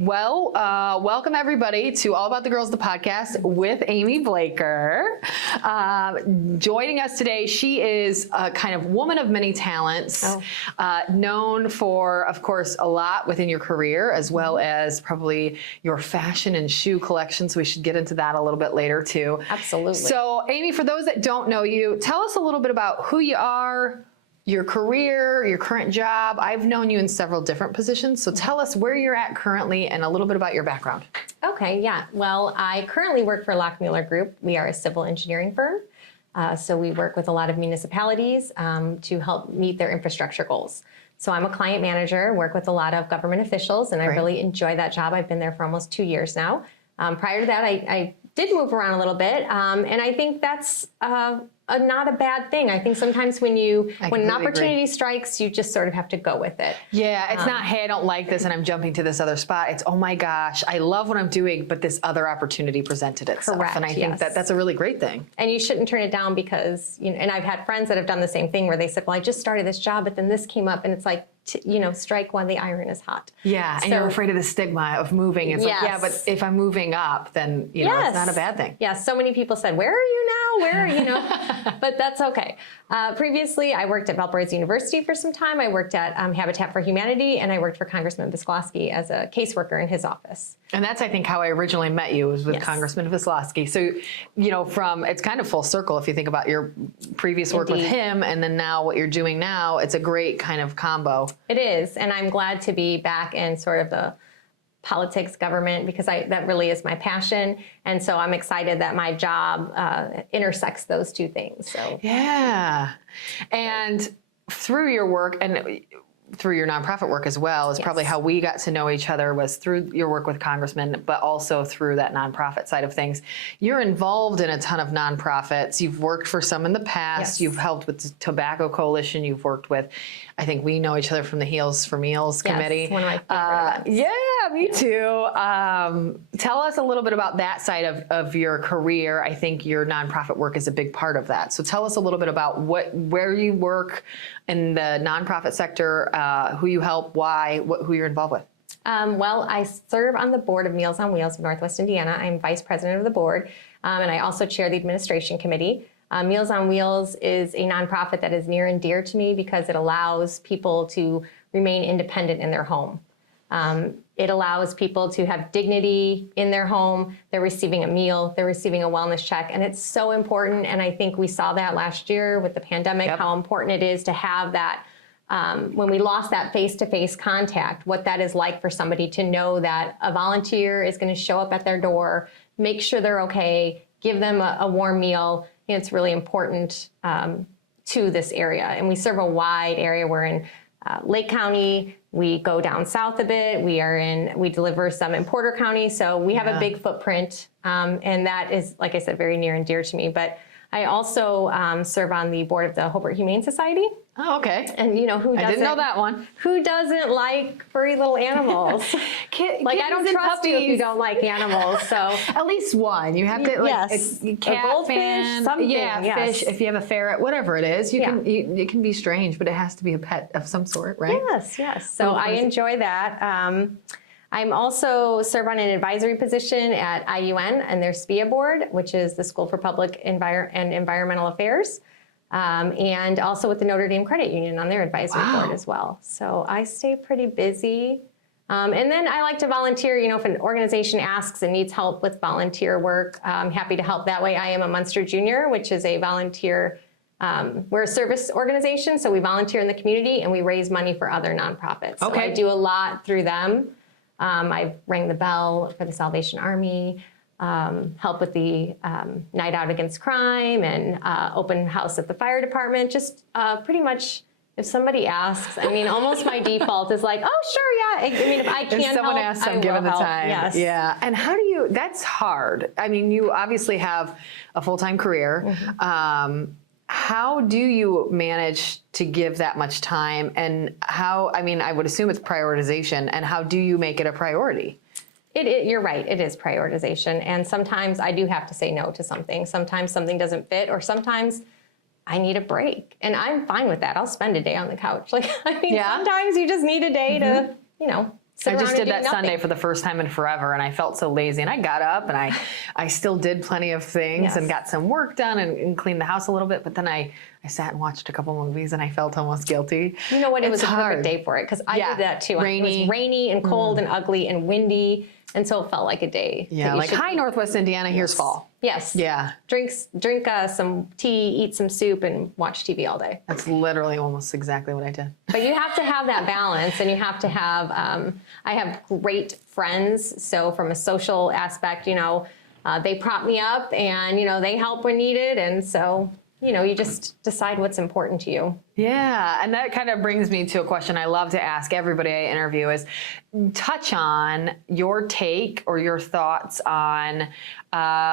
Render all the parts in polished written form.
Well, welcome everybody to All About the Girls, the podcast with Amy Blaker. Joining us today, she is a kind of woman of many talents, known for, of course, a lot within your career, as well as probably your fashion and shoe collection. So we should get into that a little bit later too. Absolutely. So Amy, for those that don't know you, tell us a little bit about who you are, your career, your current job. I've known you in several different positions, so tell us where you're at currently and a little bit about your background. Okay, yeah. Well, I currently work for Lockmuller Group. We are a civil engineering firm, so we work with a lot of municipalities to help meet their infrastructure goals. So I'm a client manager, work with a lot of government officials, and I really enjoy that job. I've been there for almost 2 years now. Prior to that, I did move around a little bit, and I think that's not a bad thing. I think sometimes when an opportunity strikes, you just sort of have to go with it. Yeah, it's not, hey, I don't like this and I'm jumping to this other spot. It's, oh my gosh, I love what I'm doing, but this other opportunity presented itself. Correct, and I think that's a really great thing. And you shouldn't turn it down because, and I've had friends that have done the same thing where they said, well, I just started this job, but then this came up, and it's like, strike while the iron is hot. Yeah, and you're afraid of the stigma of moving. It's like, yeah, but if I'm moving up, then, it's not a bad thing. Yeah, so many people said, where are you now? Where are you? But that's okay. Previously, I worked at Valparaiso University for some time. I worked at Habitat for Humanity, and I worked for Congressman Wisloski as a caseworker in his office. And that's, I think, how I originally met you, was with Congressman Wisloski. So, it's kind of full circle if you think about your previous work with him and then now what you're doing now. It's a great kind of combo. It is, and I'm glad to be back in sort of the politics, government, because that really is my passion. And so I'm excited that my job intersects those two things. So yeah. And through your work and through your nonprofit work as well is probably how we got to know each other, was through your work with Congressman, but also through that nonprofit side of things. You're involved in a ton of nonprofits. You've worked for some in the past. You've helped with the Tobacco Coalition. You've worked with, I think we know each other from the Heels for Meals Committee. One of my favorite events. Yeah, me too. Tell us a little bit about that side of your career. I think your nonprofit work is a big part of that. So tell us a little bit about where you work in the nonprofit sector, who you help, why, who you're involved with. Well, I serve on the board of Meals on Wheels of Northwest Indiana. I'm vice president of the board, and I also chair the administration committee. Meals on Wheels is a nonprofit that is near and dear to me because it allows people to remain independent in their home. It allows people to have dignity in their home. They're receiving a meal, they're receiving a wellness check, and it's so important. And I think we saw that last year with the pandemic, how important it is to have that when we lost that face-to-face contact, what that is like for somebody to know that a volunteer is going to show up at their door, make sure they're okay, give them a warm meal. It's really important to this area. And we serve a wide area. We're in Lake County. We go down south a bit. We deliver some in Porter County. So we have a big footprint. And that is, like I said, very near and dear to me. But I also serve on the board of the Hobart Humane Society. Oh, okay. And who doesn't? I didn't know that one. Who doesn't like furry little animals? I don't trust you if you don't like animals. So at least one. You have to a cat, a goldfish, fan, something. Fish. If you have a ferret, whatever it is, it can be strange, but it has to be a pet of some sort, right? Yes. So I enjoy that. I'm also serve on an advisory position at IUN and their SPIA board, which is the School for Public and Environmental Affairs, and also with the Notre Dame Credit Union on their advisory board as well. So I stay pretty busy. And then I like to volunteer. If an organization asks and needs help with volunteer work, I'm happy to help that way. I am a Munster Junior, which is a volunteer. We're a service organization, so we volunteer in the community and we raise money for other nonprofits. So I do a lot through them. I rang the bell for the Salvation Army, help with the Night Out Against Crime, and open house at the fire department. Just pretty much, if somebody asks, almost my default is like, oh, sure, yeah. If I can if someone help, asks, I'm giving the time. Yes. Yeah. And how do you? That's hard. You obviously have a full-time career. How do you manage to give that much time? And how, I would assume it's prioritization. And how do you make it a priority? You're right. It is prioritization. And sometimes I do have to say no to something. Sometimes something doesn't fit, or sometimes I need a break. And I'm fine with that. I'll spend a day on the couch. Sometimes you just need a day to, sit I around just and did do that nothing. Sunday for the first time in forever, and I felt so lazy. And I got up and I still did plenty of things Yes. and got some work done and cleaned the house a little bit. But then I sat and watched a couple movies and I felt almost guilty. You know what? It was It's a perfect hard. day for it because I Yeah. did that too. It Rainy. was rainy and cold and ugly and windy, and so it felt like a day. that Yeah, you like should- hi Northwest Indiana, here's fall. Yes. Yeah, Drink some tea, eat some soup, and watch TV all day. that's literally almost exactly what I did. But you have to have that balance, and you have to have. I have great friends, so from a social aspect, they prop me up, and they help when needed, and so you just decide what's important to you. Yeah, and that kind of brings me to a question I love to ask everybody I interview is touch on your take or your thoughts on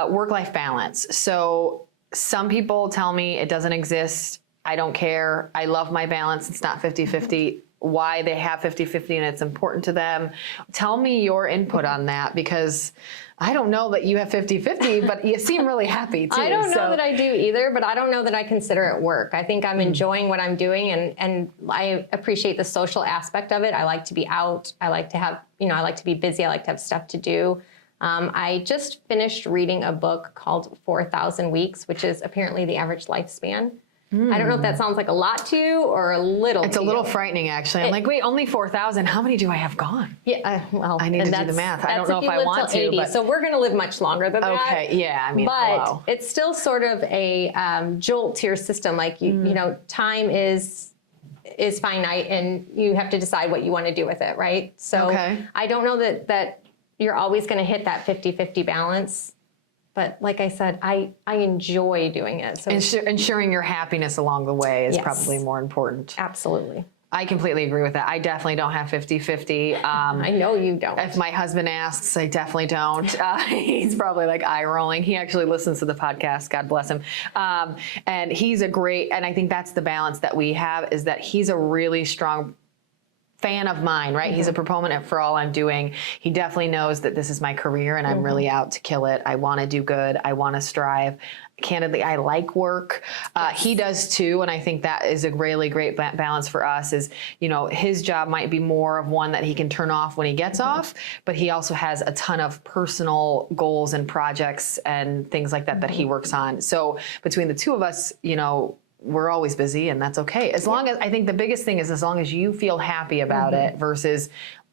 work-life balance. So some people tell me it doesn't exist. I don't care. I love my balance. It's not 50-50. Why they have 50-50 and it's important to them. Tell me your input on that because I don't know that you have 50-50, but you seem really happy too. I don't know that I do either, but I don't know that I consider it work. I think I'm enjoying what I'm doing, and I appreciate the social aspect of it. I like to be out. I like to have, I like to be busy. I like to have stuff to do. I just finished reading a book called 4,000 Weeks, which is apparently the average lifespan. I don't know if that sounds like a lot to you or a little It's to a little you. frightening, actually. I'm like, wait, only 4,000. How many do I have gone? Yeah, well, I need and to do the that's- math. I don't that's know if I you live want till to, 80, but- so we're going to live much longer than that. Okay, yeah, I mean, But hello. it's still sort of a jolt to your system. Like time is finite, and you have to decide what you want to do with it, right? So Okay. I don't know that you're always going to hit that 50-50 balance. But like I said, I enjoy doing it. So Ensuring your happiness along the way is Yes. probably more important. absolutely. I completely agree with that. I definitely don't have 50-50. I know you don't. If my husband asks, I definitely don't. He's probably like eye rolling. He actually listens to the podcast. God bless him. And he's a great, and I think that's the balance that we have is that he's a really strong fan of mine, right? He's a proponent for all I'm doing. He definitely knows that this is my career and I'm really out to kill it. I want to do good. I want to strive. Candidly, I like work. He does too. And I think that is a really great balance for us is, his job might be more of one that he can turn off when he gets off, but he also has a ton of personal goals and projects and things like that that he works on. So between the two of us, we're always busy and that's okay. As long as, I think the biggest thing is as long as you feel happy about it versus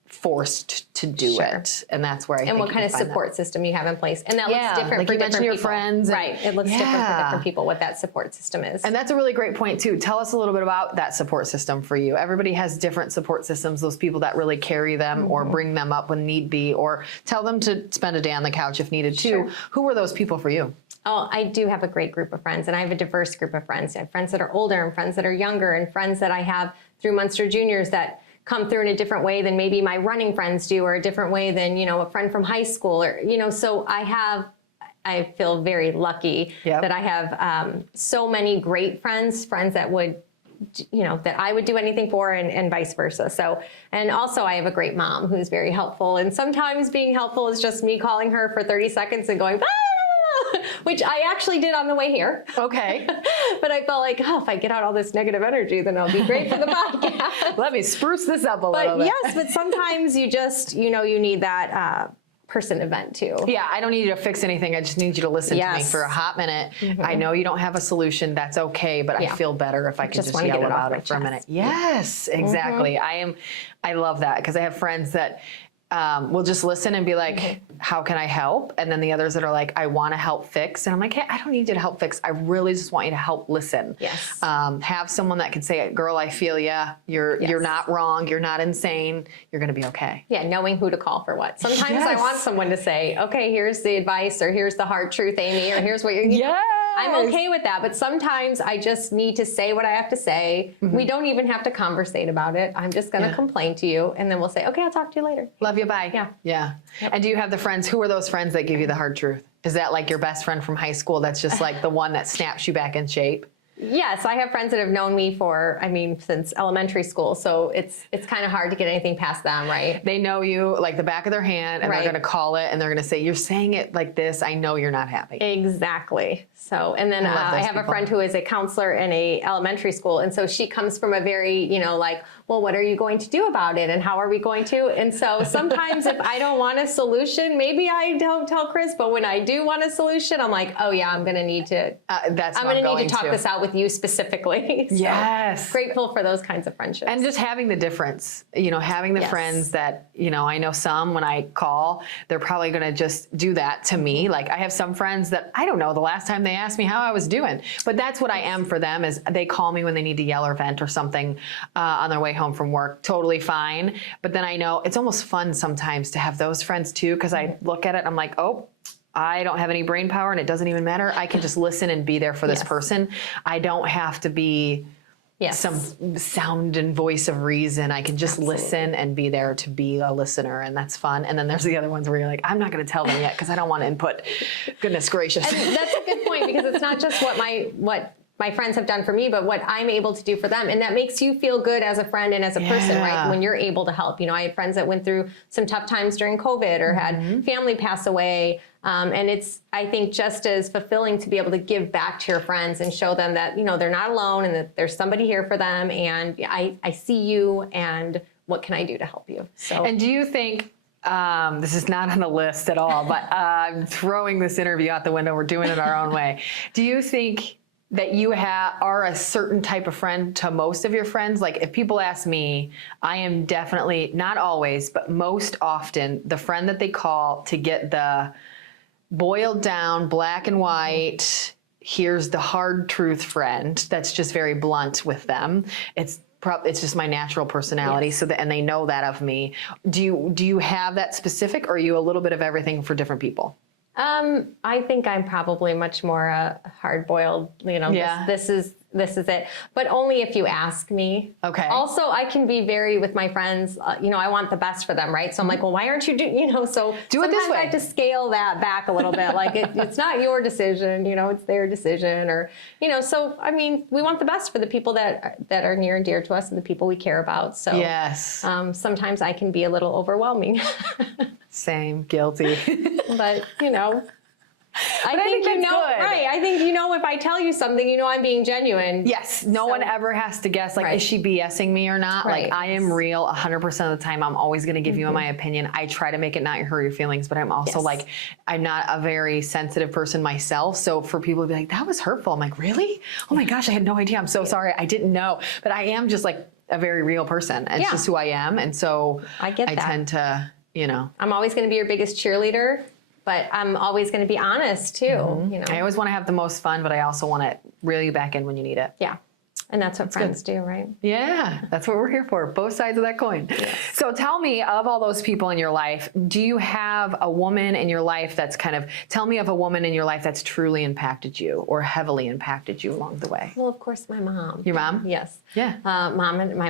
forced to do it. And that's where I think and what you kind can of find support system you have in place. And that Yeah, looks different like for you different mentioned your people. friends and- Right. It looks different for Yeah. different people what that support system is. And that's a really great point too. Tell us a little bit about that support system for you. Everybody has different support systems, those people that really carry them or bring them up when need be, or tell them to spend a day on the couch if needed too. Sure. Who were those people for you? Oh, I do have a great group of friends, and I have a diverse group of friends. I have friends that are older and friends that are younger and friends that I have through Munster Juniors that come through in a different way than maybe my running friends do, or a different way than, a friend from high school, or, so I feel very lucky Yep. that I have so many great friends that would, that I would do anything for and vice versa. So, and also I have a great mom who's very helpful. And sometimes being helpful is just me calling her for 30 seconds and going, which I actually did on the way here. Okay. But I felt like, if I get out all this negative energy, then I'll be great for the podcast. Let me spruce this up a little But bit. yes, but sometimes you just, you need that person to vent to. Yeah, I don't need you to fix anything. I just need you to listen to me Yes. for a hot minute. I know you don't have a solution. That's okay, but I feel better if I can Just just wanna yell get it off about my it for a minute. chest. Yes, exactly. I love that because I have friends that will just listen and be like, how can I help? And then the others that are like, I want to help fix. And I'm like, hey, I don't need you to help fix. I really just want you to help listen. Yes. Have someone that can say, girl, I feel ya. You're Yes. not wrong. You're not insane. You're going to be okay. Yeah, knowing who to call for what. Sometimes I Yes. want someone to say, okay, here's the advice, or here's the hard truth, Amy, or here's what you're Yes. I'm okay with that, but sometimes I just need to say what I have to say. We don't even have to conversate about it. I'm just going to complain to you, and then we'll say, okay, I'll talk to you later. Love you, bye. Yeah. Yeah. And do you have the friends, who are those friends that give you the hard truth? Is that like your best friend from high school that's just like the one that snaps you back in shape? Yes, I have friends that have known me for, since elementary school. So it's kind of hard to get anything past them, right? They know you like the back of their hand, and Right. they're going to call it, and they're going to say, "You're saying it like this. I know you're not happy." Exactly. So, and then I love I those have a people. friend who is a counselor in a elementary school. And so she comes from a very, well, what are you going to do about it? And how are we going to? And so sometimes if I don't want a solution, maybe I don't tell Chris, but when I do want a solution, I'm like, oh yeah, I'm going to need to, That's I'm what going I'm to need to talk this out with you specifically. So Yes. grateful for those kinds of friendships. And just having the difference, having the Yes. friends that, I know some when I call, they're probably going to just do that to me. Like I have some friends that I don't know the last time they asked me how I was doing, but that's what I am for them is they call me when they need to yell or vent or something on their way home from work. Totally fine. But then I know it's almost fun sometimes to have those friends too, because I look at it and I'm like, oh, I don't have any brain power and it doesn't even matter. I can just listen and be there for this Yes. person. I don't have to be Yes. some sound and voice of reason. I can just listen and be there to be a listener, and that's fun. And then there's the other ones where you're like, I'm not going to tell them yet because I don't want to input. Goodness gracious. And that's a good point because it's not just what my friends have done for me, but what I'm able to do for them. And that makes you feel good as a friend and as a person, right? When you're able to help. I had friends that went through some tough times during COVID or had family pass away. And it's, I think, just as fulfilling to be able to give back to your friends and show them that, they're not alone and that there's somebody here for them. And I see you and what can I do to help you? So, And do you think, this is not on the list at all, but I'm throwing this interview out the window. We're doing it our own way. Do you think that you are a certain type of friend to most of your friends? Like if people ask me, I am definitely, not always, but most often the friend that they call to get the boiled down, black and white, here's the hard truth friend that's just very blunt with them. It's just my natural personality. Yes. And they know that of me. Do you have that specific, or are you a little bit of everything for different people? I think I'm probably much more hard-boiled, Yeah. this is it, but only if you ask me. Okay. Also, I can be very, with my friends, I want the best for them, right? So I'm like, well, why aren't you so Do it this sometimes way. I have to scale that back a little bit. Like it's not your decision, it's their decision or, so, we want the best for the people that are near and dear to us and the people we care about. So Yes. sometimes I can be a little overwhelming, Same. Guilty. but, I think think that's good. right? I think if I tell you something, I'm being genuine. Yes, no one ever has to guess, like, Right. is she BSing me or not? Right. Like, I am real 100% of the time. I'm always going to give you my opinion. I try to make it not hurt your feelings, but I'm also Yes. like, I'm not a very sensitive person myself. So for people to be like, that was hurtful, I'm like, really? Oh my gosh, I had no idea. I'm so sorry. I didn't know. But I am just like a very real person. And it's Yeah. just who I am. And so I get that. tend to, I'm always going to be your biggest cheerleader, but I'm always going to be honest too. I always want to have the most fun, but I also want to reel you back in when you need it. Yeah. And that's what friends do, right? Yeah, that's what we're here for. Both sides of that coin. So tell me, of all those people in your life, do you have a woman in your life that's tell me of a woman in your life that's truly impacted you or heavily impacted you along the way? Well, of course, my mom. Your mom? Yes. Yeah. My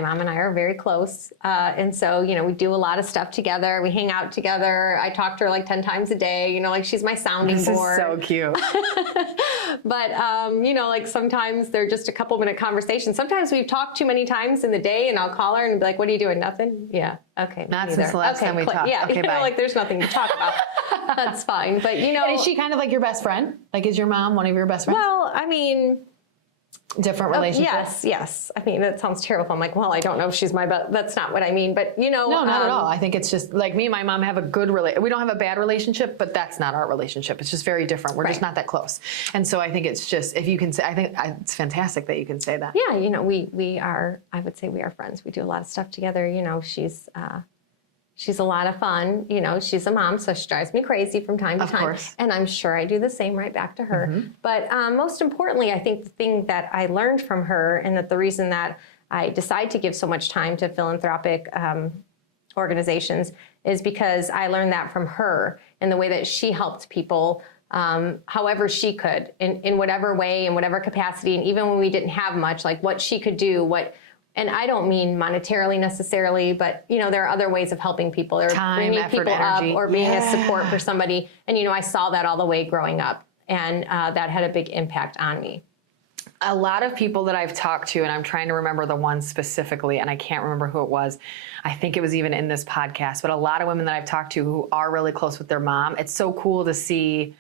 mom and I are very close. And so, we do a lot of stuff together. We hang out together. I talk to her like 10 times a day, like she's my sounding This board. is so cute. But, like sometimes they're just a couple minute conversations. Sometimes we've talked too many times in the day and I'll call her and be like, what are you doing? Nothing? Yeah. Okay. Not neither. since the last time we talked. Yeah. Okay, bye. Like there's nothing to talk about. That's fine. But, And is she kind of like your best friend? Like, is your mom one of your best friends? well, Different relationship? yes. That sounds terrible. I'm like, well, I don't know if she's my best. That's not what I mean. But, No, not at all. I think it's just like me and my mom have a good we don't have a bad relationship, but that's not our relationship. It's just very different. We're just not that close. And so I think it's just, if you can say, I think it's fantastic that you can say that. Yeah, we are, I would say we are friends. We do a lot of stuff together. She's a lot of fun. She's a mom, so she drives me crazy from time to Of time. course. And I'm sure I do the same right back to her. But most importantly, I think the thing that I learned from her, and that the reason that I decide to give so much time to philanthropic organizations, is because I learned that from her and the way that she helped people however she could, in whatever way, in whatever capacity. And even when we didn't have much, like what she could do, and I don't mean monetarily necessarily, but there are other ways of helping people. Or Time, bringing effort, people energy. up, or being a support for somebody. And I saw that all the way growing up, and that had a big impact on me. A lot of people that I've talked to, and I'm trying to remember the one specifically, and I can't remember who it was. I think it was even in this podcast, but a lot of women that I've talked to who are really close with their mom, it's so cool to see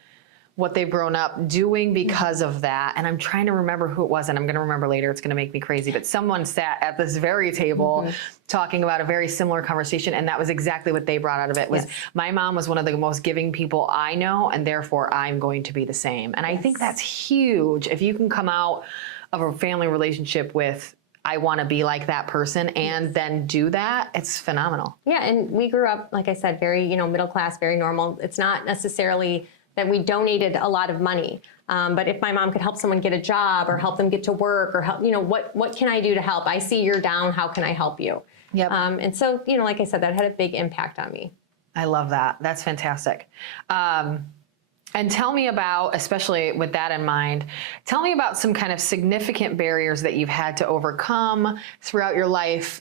what they've grown up doing because of that. And I'm trying to remember who it was, and I'm going to remember later. It's going to make me crazy. But someone sat at this very table talking about a very similar conversation, and that was exactly what they brought out of it. Was my mom was one of the most giving people I know, and therefore I'm going to be the same. And I think that's huge. If you can come out of a family relationship with, I want to be like that person, and then do that, it's phenomenal. Yeah, and we grew up, like I said, very, middle class, very normal. It's not necessarily that we donated a lot of money. But if my mom could help someone get a job or help them get to work or help, what can I do to help? I see you're down. How can I help you? Yep. And so, like I said, that had a big impact on me. I love that. That's fantastic. And tell me about, especially with that in mind, tell me about some kind of significant barriers that you've had to overcome throughout your life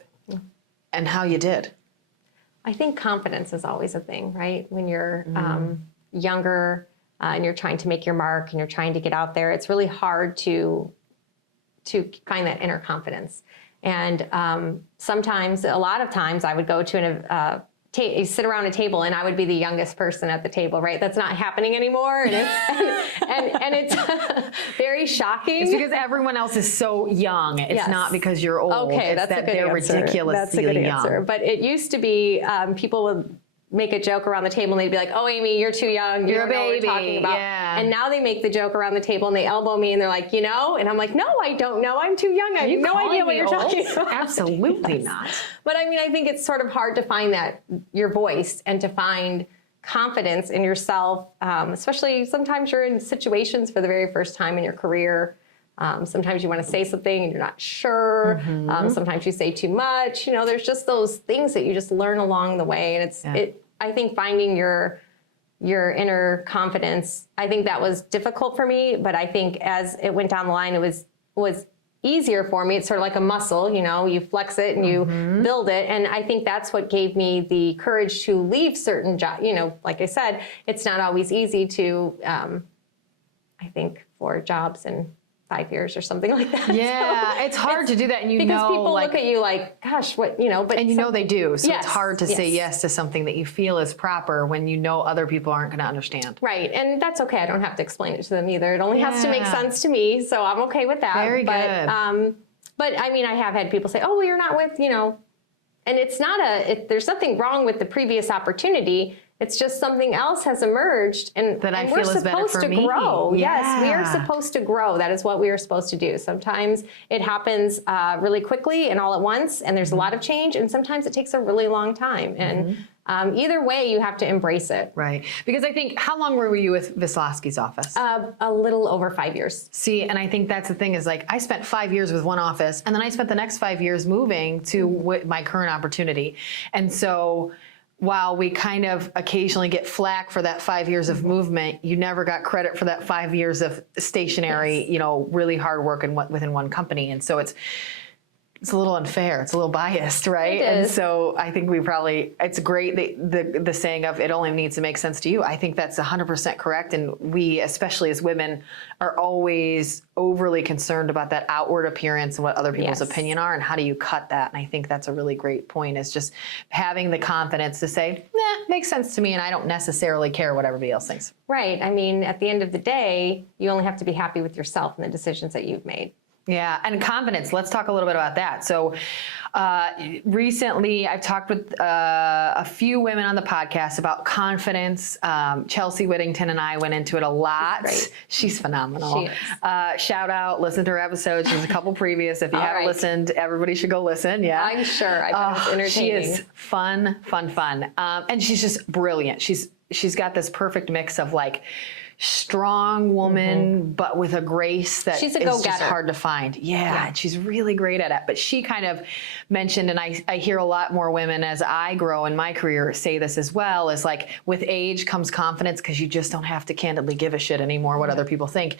and how you did. I think confidence is always a thing, right? When you're younger and you're trying to make your mark and you're trying to get out there, it's really hard to find that inner confidence. And sometimes, a lot of times, I would go to sit around a table and I would be the youngest person at the table, right? That's not happening anymore. And it's very shocking. It's because everyone else is so young. It's not because you're old. Okay, it's that's that a good they're answer. ridiculously That's a good young. answer. But it used to be people would make a joke around the table and they'd be like, "Oh, Amy, you're too young. You You're don't a know what baby." we're talking about." Yeah. And now they make the joke around the table and they elbow me and they're like, and I'm like, "No, I don't know. I'm too young. I have no idea what you're talking about." Absolutely not. But I mean, I think it's sort of hard to find your voice and to find confidence in yourself, especially sometimes you're in situations for the very first time in your career. Sometimes you want to say something and you're not sure. Sometimes you say too much. There's just those things that you just learn along the way. And I think finding your inner confidence, I think that was difficult for me. But I think as it went down the line, it was easier for me. It's sort of like a muscle, you flex it and you build it. And I think that's what gave me the courage to leave certain jobs. Like I said, it's not always easy to, I think, for jobs in 5 years or something like that. Yeah, so it's hard to do that, and because people look at you like, gosh, what, but and they do. So Yes, it's hard to say yes to something that you feel is proper when other people aren't going to understand. Right, and that's okay. I don't have to explain it to them either. It only has to make sense to me, so I'm okay with that. Very good. But I mean, I have had people say, "Oh, well, you're not with," and it's not there's nothing wrong with the previous opportunity. It's just something else has emerged, and we're supposed to grow. Yeah. Yes, we are supposed to grow. That is what we are supposed to do. Sometimes it happens really quickly and all at once, and there's a lot of change, and sometimes it takes a really long time. And either way, you have to embrace it. Right. Because I think, how long were you with Vislowski's office? A little over 5 years. See, and I think that's the thing is I spent 5 years with one office, and then I spent the next 5 years moving to my current opportunity. And so while we kind of occasionally get flack for that 5 years of movement, you never got credit for that 5 years of stationary, really hard work within one company. And so it's a little unfair. It's a little biased, right? It is. And so I think it's great that the saying of it only needs to make sense to you. I think that's 100% correct. And we, especially as women, are always overly concerned about that outward appearance and what other people's opinion are, and how do you cut that? And I think that's a really great point, is just having the confidence to say, makes sense to me, and I don't necessarily care what everybody else thinks. Right. I mean, at the end of the day, you only have to be happy with yourself and the decisions that you've made. Yeah, and confidence. Let's talk a little bit about that. So recently I've talked with a few women on the podcast about confidence. Chelsea Whittington and I went into it a lot. She's phenomenal. She is. Shout out, listen to her episode. She's a couple previous. If you haven't listened, everybody should go listen. Yeah, I'm sure. I bet it's entertaining. She is fun. And she's just brilliant. She's got this perfect mix of strong woman, but with a grace that is just hard to find. Yeah, and she's really great at it. But she kind of mentioned, and I hear a lot more women as I grow in my career say this as well, is with age comes confidence, because you just don't have to candidly give a shit anymore what other people think.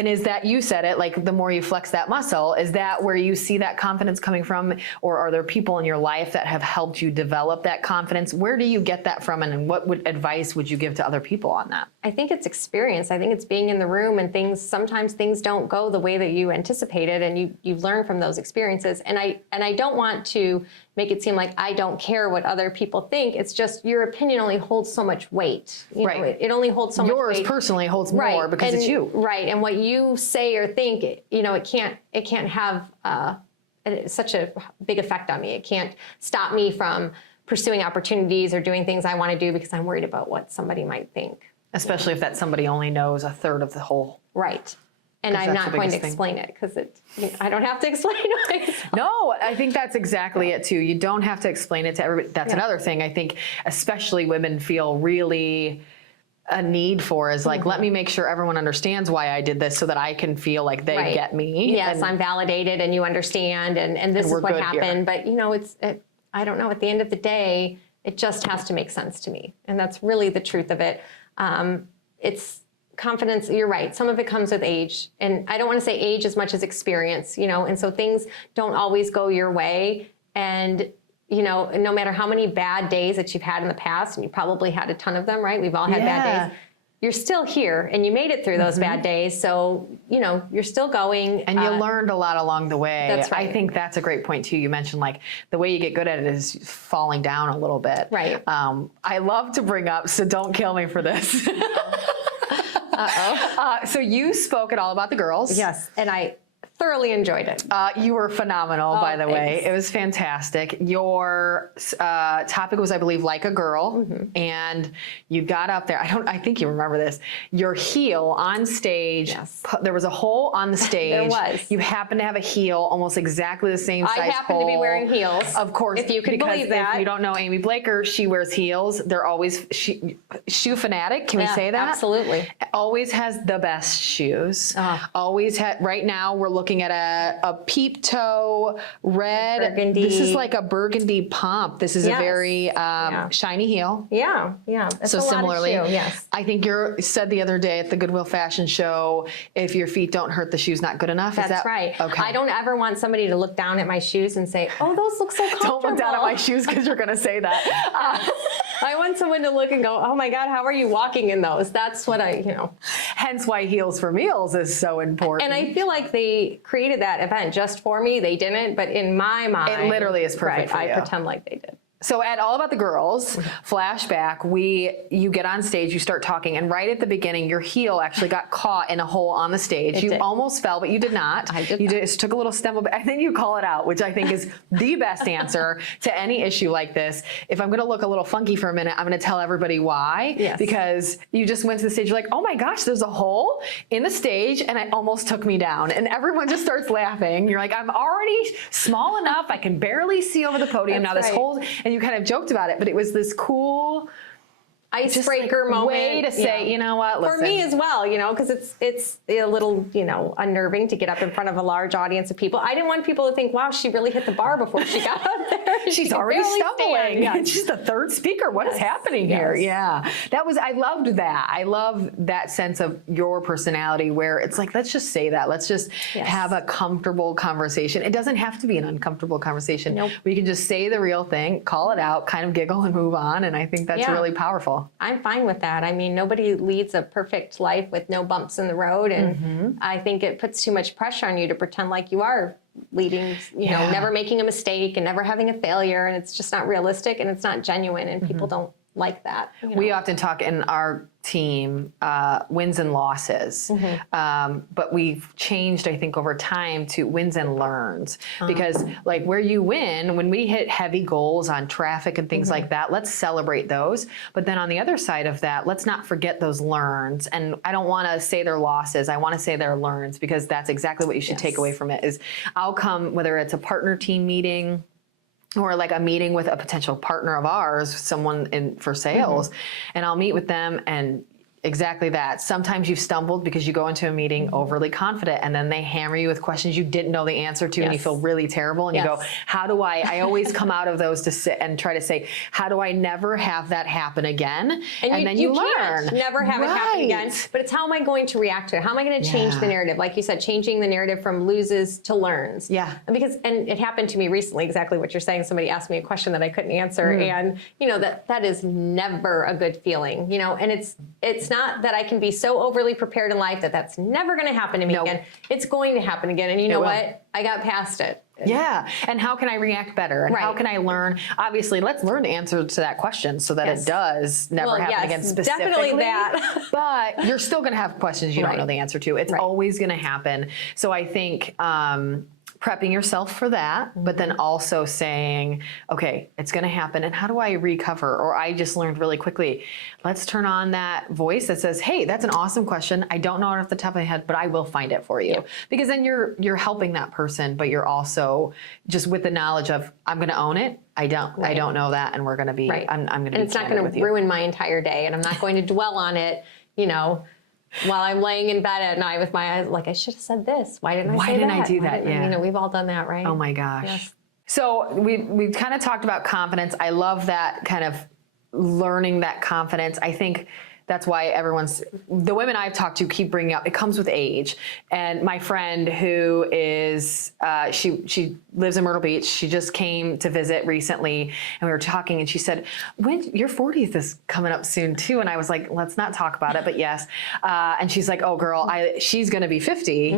And is that, you said it, like the more you flex that muscle, is that where you see that confidence coming from? Or are there people in your life that have helped you develop that confidence? Where do you get that from? And what advice would you give to other people on that? I think it's experience. I think it's being in the room, and sometimes things don't go the way that you anticipated, and you learn from those experiences. And I don't want to make it seem like I don't care what other people think. It's just your opinion only holds so much weight. You know, it only holds so much weight. Yours personally holds more because it's you. Right. And what you say or think, it can't have such a big effect on me. It can't stop me from pursuing opportunities or doing things I want to do because I'm worried about what somebody might think. Especially if that somebody only knows a third of the whole. Right. And I'm not going to explain it because I don't have to explain it. No, I think that's exactly it too. You don't have to explain it to everybody. That's another thing I think especially women feel really a need for is like, let me make sure everyone understands why I did this so that I can feel like they get me. Yes, and I'm validated and you understand and this is what happened. Here. But I don't know, at the end of the day, it just has to make sense to me. And that's really the truth of it. It's confidence, you're right. Some of it comes with age. And I don't want to say age as much as experience, and so things don't always go your way. And, no matter how many bad days that you've had in the past, and you probably had a ton of them, right? We've all had bad days. You're still here and you made it through those bad days. So, you're still going. And you learned a lot along the way. That's right. I think that's a great point too. You mentioned like the way you get good at it is falling down a little bit. Right. I love to bring up, so don't kill me for this. So you spoke at All About the Girls. Yes, and I thoroughly enjoyed it. You were phenomenal, by the way. It was fantastic. Your topic was, I believe, like a girl, and you got up there. I think you remember this. Your heel on stage. Yes. There was a hole on the stage. There was. You happened to have a heel almost exactly the same size hole. I happen to be wearing heels. Of course, if you could believe that. If you don't know Amy Blaker, she wears heels. They're always shoe fanatic. Can we say that? Absolutely. Always has the best shoes. Always had. Right now, we're looking at a peep toe red. Burgundy. This is like a burgundy pump. This is a very shiny heel. Yeah. It's so a similarly, lot of shoe, yes. I think you said the other day at the Goodwill Fashion Show, if your feet don't hurt, the shoe's not good enough. That's right. Okay. I don't ever want somebody to look down at my shoes and say, "Oh, those look so comfortable." Don't look down at my shoes because you're going to say that. I want someone to look and go, "Oh my God, how are you walking in those?" That's what Hence why Heels for Meals is so important. And I feel like they created that event just for me. They didn't, but in my mind, it literally is perfect for you. I pretend like they did. So at All About the Girls, flashback, you get on stage, you start talking, and right at the beginning, your heel actually got caught in a hole on the stage. You almost fell, but you did not. I did You not. just took a little stumble, and then you call it out, which I think is the best answer to any issue like this. If I'm going to look a little funky for a minute, I'm going to tell everybody why. Yes. Because you just went to the stage, you're like, oh my gosh, there's a hole in the stage, and it almost took me down. And everyone just starts laughing. You're like, I'm already small enough, I can barely see over the podium. That's now this right. hole, and you kind of joked about it, but it was this cool icebreaker moment. Way to say, you know what, listen. For me as well, because it's a little, unnerving to get up in front of a large audience of people. I didn't want people to think, wow, she really hit the bar before she got up there. She's already stumbling. Yeah. She's the third speaker. What is happening here? Yeah. I loved that. I love that sense of your personality where it's like, let's just say that. Let's just have a comfortable conversation. It doesn't have to be an uncomfortable conversation. Nope. We can just say the real thing, call it out, kind of giggle and move on. And I think that's really powerful. I'm fine with that. I mean, nobody leads a perfect life with no bumps in the road. And I think it puts too much pressure on you to pretend like you are leading, never making a mistake and never having a failure. And it's just not realistic and it's not genuine. And people don't like that. We often talk in our team wins and losses, but we've changed, I think, over time to wins and learns, because like where you win, when we hit heavy goals on traffic and things like that, let's celebrate those. But then on the other side of that, let's not forget those learns. And I don't want to say they're losses. I want to say they're learns, because that's exactly what you should take away from it is I'll come, whether it's a partner team meeting or like a meeting with a potential partner of ours, someone for sales, and I'll meet with them and Exactly that. Sometimes you've stumbled because you go into a meeting overly confident and then they hammer you with questions you didn't know the answer to and you feel really terrible and you go, how do I always come out of those to sit and try to say, how do I never have that happen again? And then you learn. Never have it happen again. But it's how am I going to react to it? How am I going to change the narrative? Like you said, changing the narrative from loses to learns. Yeah. Because, and it happened to me recently, exactly what you're saying. Somebody asked me a question that I couldn't answer. And, you know, that is never a good feeling, you know, and it's not that I can be so overly prepared in life that that's never going to happen to me again. It's going to happen again. And you know what? I got past it. Yeah. And how can I react better? And how can I learn? Obviously, let's learn the answer to that question so that it does never happen again specifically. Definitely that. But you're still going to have questions you don't know the answer to. It's always going to happen. So I think prepping yourself for that, but then also saying, okay, it's going to happen. And how do I recover? Or I just learned really quickly, let's turn on that voice that says, hey, that's an awesome question. I don't know it off the top of my head, but I will find it for you. Because then you're helping that person, but you're also just with the knowledge of, I'm going to own it. I don't know that. And we're going to be, I'm going to be, and it's not going to ruin my entire day. And I'm not going to dwell on it, you know, while I'm laying in bed at night with my eyes, like, I should have said this. Why didn't I say that? Why didn't I do that? You know, we've all done that, right? Oh my gosh. So we've kind of talked about confidence. I love that kind of learning that confidence. I think that's why the women I've talked to keep bringing up, it comes with age. And my friend who is, she lives in Myrtle Beach. She just came to visit recently and we were talking and she said, your 40th is coming up soon too. And I was like, let's not talk about it, but yes. And she's like, oh girl, she's going to be 50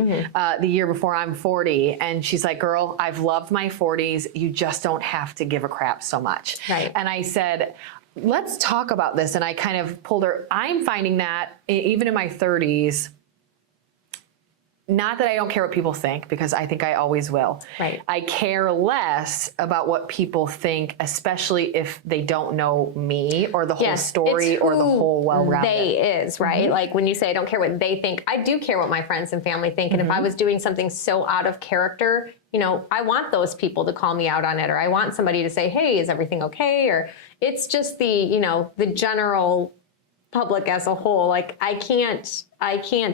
the year before I'm 40. And she's like, girl, I've loved my 40s. You just don't have to give a crap so much. Right. And I said, let's talk about this. And I kind of pulled her. I'm finding that even in my 30s, not that I don't care what people think, because I think I always will. Right. I care less about what people think, especially if they don't know me or the whole story or the whole well-rounded. They is, right? Like when you say I don't care what they think, I do care what my friends and family think. And if I was doing something so out of character, you know, I want those people to call me out on it, or I want somebody to say, hey, is everything okay? Or it's just the, you know, the general public as a whole. Like I can't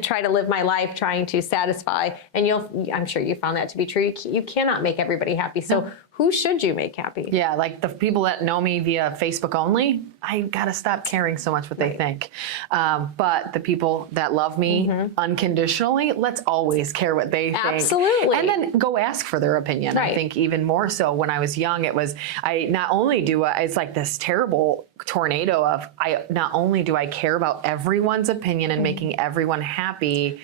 try to live my life trying to satisfy, and I'm sure you found that to be true. You cannot make everybody happy. So who should you make happy? Yeah, like the people that know me via Facebook only, I gotta stop caring so much what they think. But the people that love me unconditionally, let's always care what they think. Absolutely. And then go ask for their opinion. I think even more so when I was young, it's like this terrible tornado of, not only do I care about everyone's opinion and making everyone happy,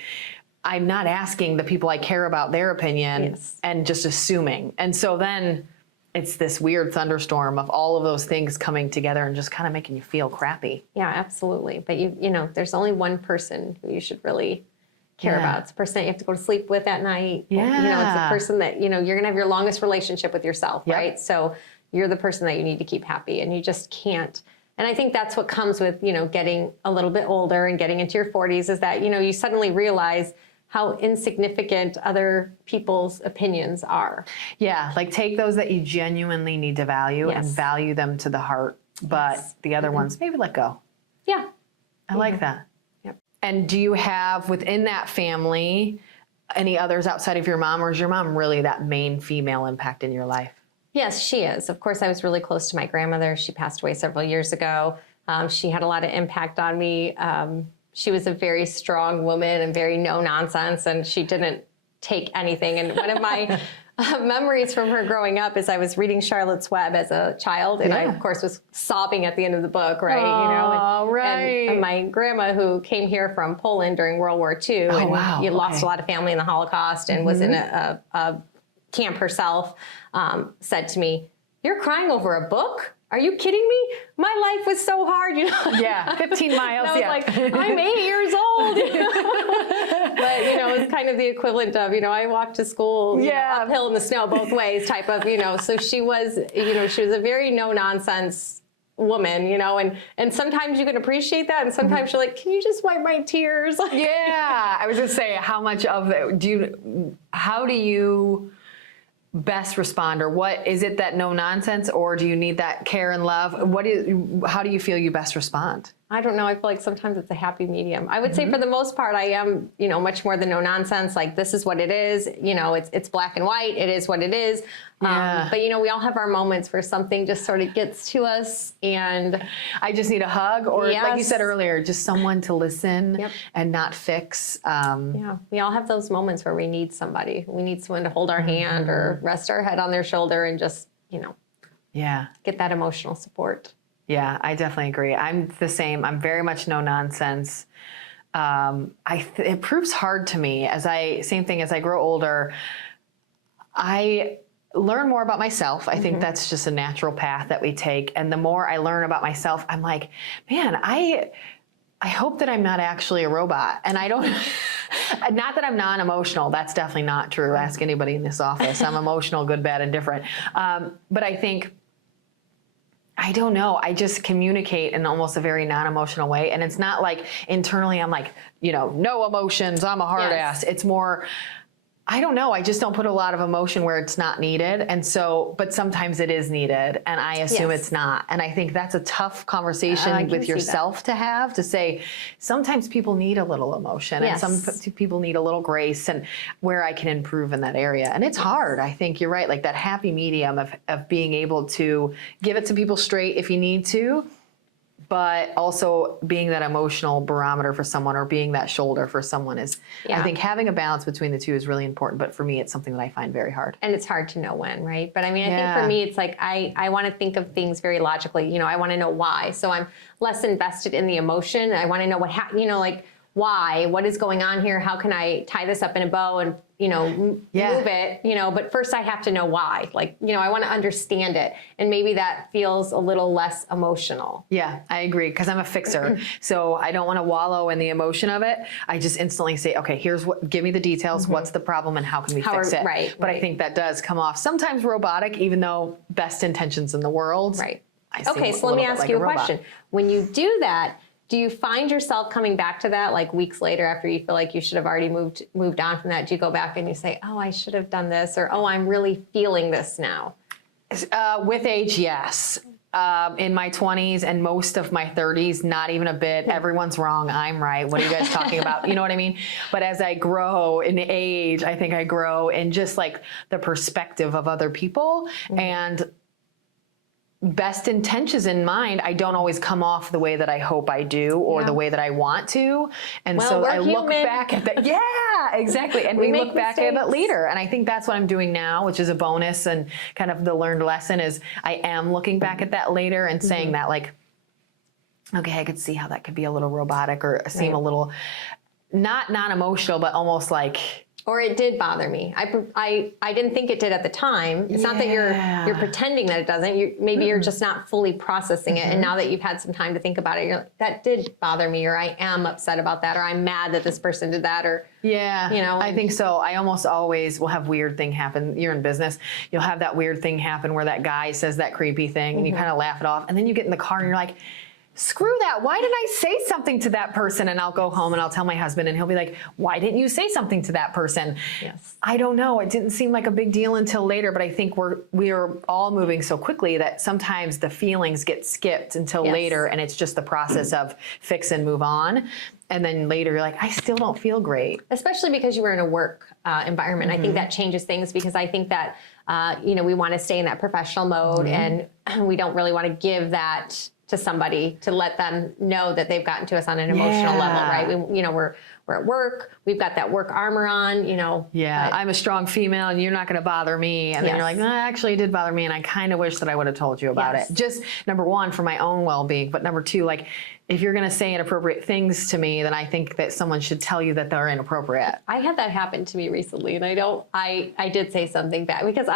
I'm not asking the people I care about their opinion and just assuming. And so then it's this weird thunderstorm of all of those things coming together and just kind of making you feel crappy. Yeah, absolutely. But you know, there's only one person who you should really care about. It's the person that you have to go to sleep with at night. Yeah. You know, it's the person that, you know, you're going to have your longest relationship with yourself, right? So you're the person that you need to keep happy, and you just can't. And I think that's what comes with, you know, getting a little bit older and getting into your 40s, is that, you know, you suddenly realize how insignificant other people's opinions are. Yeah, like take those that you genuinely need to value and value them to the heart, but the other ones, maybe let go. Yeah. I like that. Yep. And do you have within that family any others outside of your mom, or is your mom really that main female impact in your life? Yes, she is. Of course, I was really close to my grandmother. She passed away several years ago. She had a lot of impact on me. She was a very strong woman and very no nonsense, and she didn't take anything. And one of my memories from her growing up is I was reading Charlotte's Web as a child, and I, of course, was sobbing at the end of the book, right? Oh, and my grandma, who came here from Poland during World War II, and lost a lot of family in the Holocaust and was in a camp herself, said to me, "You're crying over a book? Are you kidding me? My life was so hard, you know." Yeah, 15 miles. And I was like, I'm 8 years old. You know? But, you know, it's kind of the equivalent of, you know, I walked to school you know, uphill in the snow both ways type of, you know. So she was, you know, she was a very no-nonsense woman, you know, and sometimes you can appreciate that, and sometimes you're like, can you just wipe my tears? Yeah, I was going to say, how much of it how do you best respond, or what is it that no nonsense, or do you need that care and love? How do you feel you best respond? I don't know. I feel like sometimes it's a happy medium. I would say for the most part, I am, you know, much more the no nonsense. Like, this is what it is. You know, it's black and white. It is what it is. Yeah. But, you know, we all have our moments where something just sort of gets to us, and I just need a hug, or like you Yes. said earlier, just someone to listen Yep. and not fix. yeah, we all have those moments where we need somebody. We need someone to hold our hand or rest our head on their shoulder and just, you know, Yeah. get that emotional support. Yeah, I definitely agree. I'm the same. I'm very much no nonsense. It proves hard to me same thing as I grow older. I learn more about myself. I think that's just a natural path that we take. And the more I learn about myself, I'm like, man, I hope that I'm not actually a robot. And I don't, not that I'm non-emotional. That's definitely not true. Ask anybody in this office. I'm emotional, good, bad, and different. But I think, I don't know. I just communicate in almost a very non-emotional way. And it's not like internally I'm like, you know, no emotions, I'm a hard ass. It's more, I don't know. I just don't put a lot of emotion where it's not needed. And so, but sometimes it is needed, and I assume it's not. And I think that's a tough conversation with yourself to have, to say, sometimes people need a little emotion and some people need a little grace, and where I can improve in that area. And it's hard. I think you're right. Like that happy medium of being able to give it to people straight if you need to, but also being that emotional barometer for someone, or being that shoulder for someone is, I think having a balance between the two is really important. But for me, it's something that I find very hard. And it's hard to know when, right? But I mean, I think for me, it's like, I want to think of things very logically. You know, I want to know why. So I'm less invested in the emotion. I want to know what happened, you know, like why, what is going on here? How can I tie this up in a bow and, you know, move it, you know, but first I have to know why. Like, you know, I want to understand it. And maybe that feels a little less emotional. Yeah, I agree, because I'm a fixer. So I don't want to wallow in the emotion of it. I just instantly say, okay, give me the details. What's the problem and how can we fix it? But I think that does come off sometimes robotic, even though best intentions in the world. Right. Okay, so let me ask you a question. When you do that, do you find yourself coming back to that like weeks later after you feel like you should have already moved on from that? Do you go back and you say, oh, I should have done this, or, oh, I'm really feeling this now? With age, yes. In my 20s and most of my 30s, not even a bit. Everyone's wrong. I'm right. What are you guys talking about? You know what I mean? But as I grow in age, I think I grow in just like the perspective of other people, and best intentions in mind, I don't always come off the way that I hope I do, or the way that I want to. And so I look back at that. Yeah, exactly. And we look back at it later. And I think that's what I'm doing now, which is a bonus, and kind of the learned lesson is I am looking back at that later and saying that, like, okay, I could see how that could be a little robotic, or seem a little not non-emotional, but almost like, or it did bother me. I didn't think it did at the time. It's not that you're pretending that it doesn't. Maybe you're just not fully processing it. And now that you've had some time to think about it, you're like, that did bother me, or I am upset about that, or I'm mad that this person did that, or you know. I think so. I almost always will have weird thing happen. You're in business. You'll have that weird thing happen where that guy says that creepy thing, and you kind of laugh it off, and then you get in the car and you're like, screw that. Why did I say something to that person? And I'll go home and I'll tell my husband, and he'll be like, why didn't you say something to that person? Yes. I don't know. It didn't seem like a big deal until later, but I think we are all moving so quickly that sometimes the feelings get skipped until later, and it's just the process of fix and move on. And then later you're like, I still don't feel great. Especially because you were in a work environment. I think that changes things, because I think that, you know, we want to stay in that professional mode, and we don't really want to give that to somebody to let them know that they've gotten to us on an emotional level, right? We, you know, we're at work, we've got that work armor on, you know. Yeah, I'm a strong female and you're not going to bother me. And then you're like, no, actually it did bother me, and I kind of wish that I would have told you about it. Just number one, for my own well-being, but number two, like, if you're going to say inappropriate things to me, then I think that someone should tell you that they're inappropriate. I had that happen to me recently, and I did say something bad, because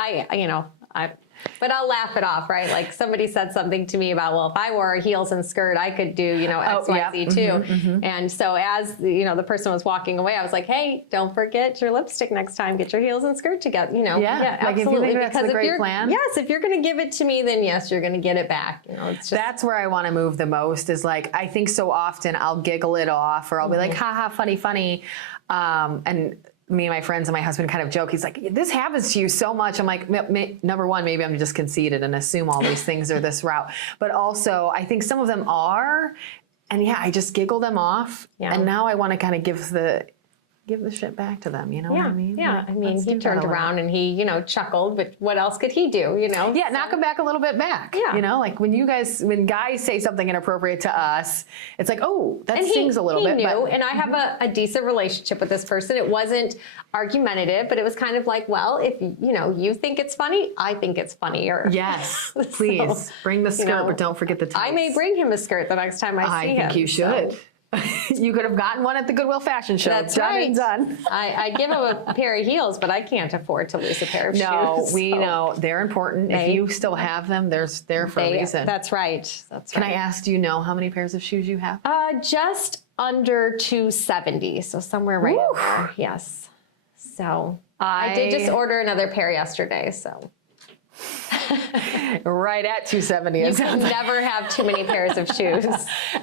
but I'll laugh it off, right? Like, somebody said something to me about, well, if I wore heels and skirt, I could do, you know, X, Y, Z too. And so as, you know, the person was walking away, I was like, hey, don't forget your lipstick next time. Get your heels and skirt together, you know. Yeah, like absolutely. If you think that's a great plan. Yes, if you're going to give it to me, then yes, you're going to get it back. You know, it's just, that's where I want to move the most, is like, I think so often I'll giggle it off, or I'll be like, haha, funny, funny. And me and my friends and my husband kind of joke. He's like, this happens to you so much. I'm like, number one, maybe I'm just conceited and assume all these things are this route. But also, I think some of them are, And yeah, I just giggle them off. Yeah. And now I want to kind of give the shit back to them. You know what I mean? Yeah. Like, I mean, let's he do that turned a little. around and he, chuckled, but what else could he do, Yeah, knock them back a little bit back. Yeah. You know, like when guys say something inappropriate to us, it's like, oh, that stings a little bit. He knew, but and I have a decent relationship with this person. It wasn't argumentative, but it was kind of like, well, if you think it's funny, I think it's funnier. yes, please bring the skirt, but don't forget the tights. I may bring him a skirt the next time I see him. I think you should. So. You could have gotten one at the Goodwill Fashion Show. That's done right. And done. I give him a pair of heels, but I can't afford to lose a pair of shoes. No, we so. know they're important. If you still have them, they're there for a reason. That's right. Can I ask, do you know how many pairs of shoes you have? Just under 270, so somewhere right in there. Yes. So I did just order another pair yesterday. So right at 270. you can never have too many pairs of shoes.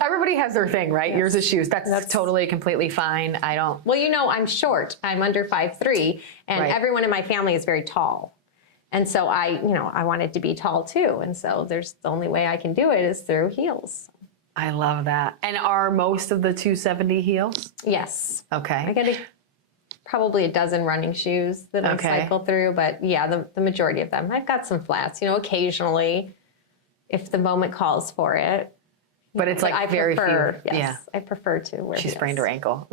Everybody has their thing, right? Yes. Yours is shoes. That's totally, completely fine. I don't. Well, I'm short. I'm under 5'3", and everyone in my family is very tall. And so I wanted to be tall too. And so the only way I can do it is through heels. I love that. And are most of the 270 heels? Yes. Okay. I get probably a dozen running shoes that I cycle through, but yeah, the majority of them. I've got some flats, occasionally if the moment calls for it. But it's like I very prefer, few. Yes, I prefer to wear She sprained her ankle.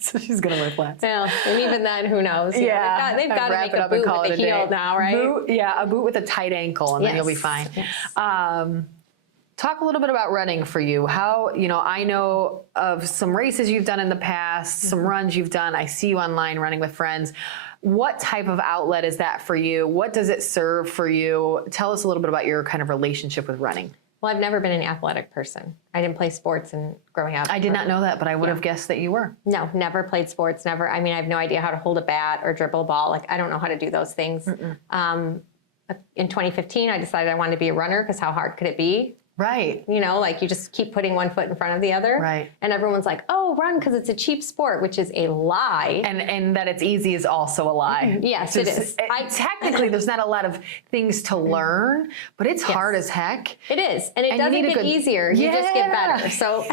So she's going to wear flats. Well, and even then, who knows? They've got to make a boot with a heel now, right? A boot with a tight ankle, and then you'll be fine. Yes. Talk a little bit about running for you. How, I know of some races you've done in the past, some runs you've done. I see you online running with friends. What type of outlet is that for you? What does it serve for you? Tell us a little bit about your kind of relationship with running. Well, I've never been an athletic person. I didn't play sports growing up. I did not know that, but I would have guessed that you were. No, never played sports. Never. I mean, I have no idea how to hold a bat or dribble a ball. Like, I don't know how to do those things. In 2015, I decided I wanted to be a runner because how hard could it be? Right. You just keep putting one foot in front of the other. Right. And everyone's like, oh, run because it's a cheap sport, which is a lie. And that it's easy is also a lie. Yes, it is. Technically, there's not a lot of things to learn, but it's hard as heck. It is. And it doesn't get easier. You just get better. So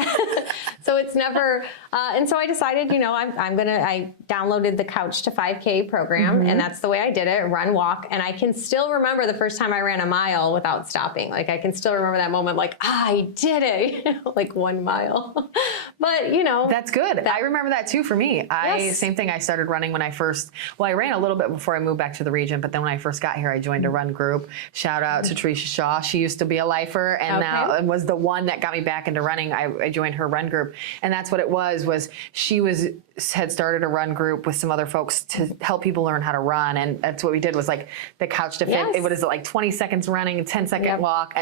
so it's never, and so I decided, I downloaded the Couch to 5K program, and that's the way I did it, run, walk. And I can still remember the first time I ran a mile without stopping. Like, I can still remember that moment, like, I did it, like 1 mile. But, That's good. I remember that too for me. Same thing. I started running when I ran a little bit before I moved back to the region, but then when I first got here, I joined a run group. Shout out to Tricia Shaw. She used to be a lifer and now was the one that got me back into running. I joined her run group, and that's what it was she had started a run group with some other folks to help people learn how to run. And that's what we did was like the Couch to Fit. It was like 20 seconds running, 10-second walk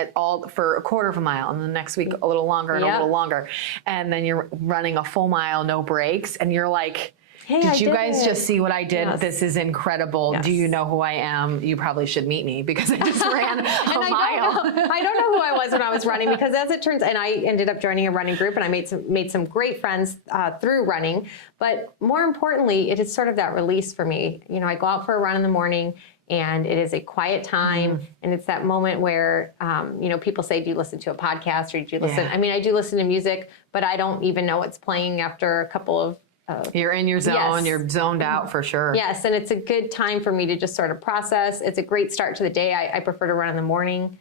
for a quarter of a mile. And the next week, a little longer and a little longer. And then you're running a full mile, no breaks. And you're like, hey, did you guys just see what I did? Yes. This is incredible. Yes. Do you know who I am? You probably should meet me because I just ran a mile. I don't know who I was when I was running because as it turns, and I ended up joining a running group and I made some great friends through running. But more importantly, it is sort of that release for me. I go out for a run in the morning and it is a quiet time. And it's that moment where, people say, do you listen to a podcast or do you listen? I mean, I do listen to music, but I don't even know what's playing after a couple of you're in your zone, you're zoned out for sure. Yes, and it's a good time for me to just sort of process. It's a great start to the day. I prefer to run in the morning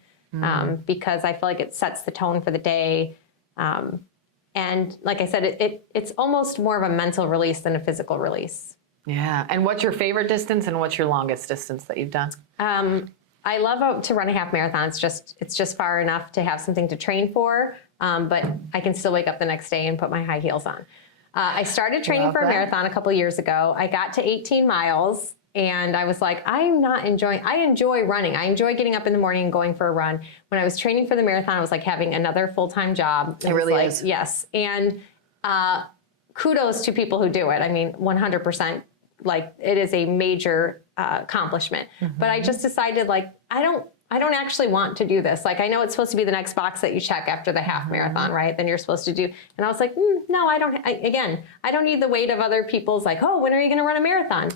because I feel like it sets the tone for the day. And like I said, it's almost more of a mental release than a physical release. Yeah, and what's your favorite distance and what's your longest distance that you've done? I love to run a half marathon. It's just far enough to have something to train for, but I can still wake up the next day and put my high heels on. I started training for a marathon a couple of years ago. I got to 18 miles and I was like, I enjoy running. I enjoy getting up in the morning and going for a run. When I was training for the marathon, I was like having another full-time job. It really is. Yes. And kudos to people who do it. I mean, 100%, like it is a major accomplishment. But I just decided I don't actually want to do this. Like, I know it's supposed to be the next box that you check after the half marathon, right? Then you're supposed to do. And I was like, no, I don't. I don't need the weight of other people's like, oh, when are you going to run a marathon?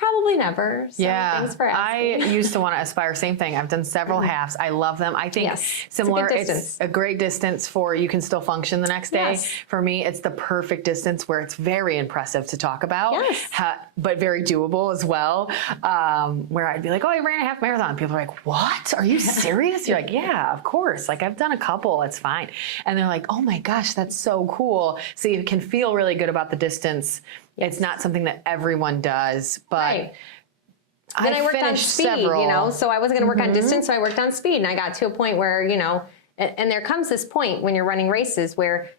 Probably never. So Yeah, thanks for I asking. used to want to aspire. Same thing. I've done several halves. I love them. I think Yes, it's a similar. good It's distance. a great distance for you can still function the next day. Yes. For me, it's the perfect distance where it's very impressive to talk about, Yes. but very doable as well. Where I'd be like, oh, I ran a half marathon. People are like, what? Are you serious? You're like, yeah, of course. Like I've done a couple. It's fine. And they're like, oh my gosh, that's so cool. So you can feel really good about the distance. It's not something that everyone does, but. Right. Then I worked on speed, several. you know, so I wasn't going to work on distance, so I worked on speed. And I got to a point where, you know, and there comes this point when you're running races where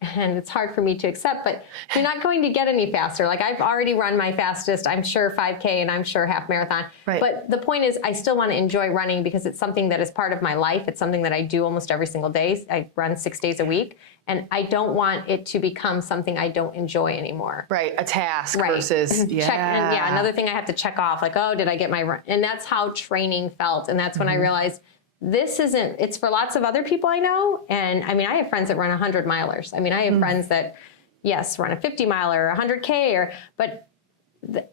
and it's hard for me to accept, but you're not going to get any faster. Like I've already run my fastest, I'm sure 5K and I'm sure half marathon. Right. But the point is I still want to enjoy running because it's something that is part of my life. It's something that I do almost every single day. I run 6 days a week and I don't want it to become something I don't enjoy anymore. Right, a task Right. versus, yeah. Another thing I have to check off, like, oh, did I get my run? And that's how training felt. And that's when I realized this isn't, it's for lots of other people I know. And I mean, I have friends that run 100 milers. I mean, I have friends that, yes, run a 50 miler or 100K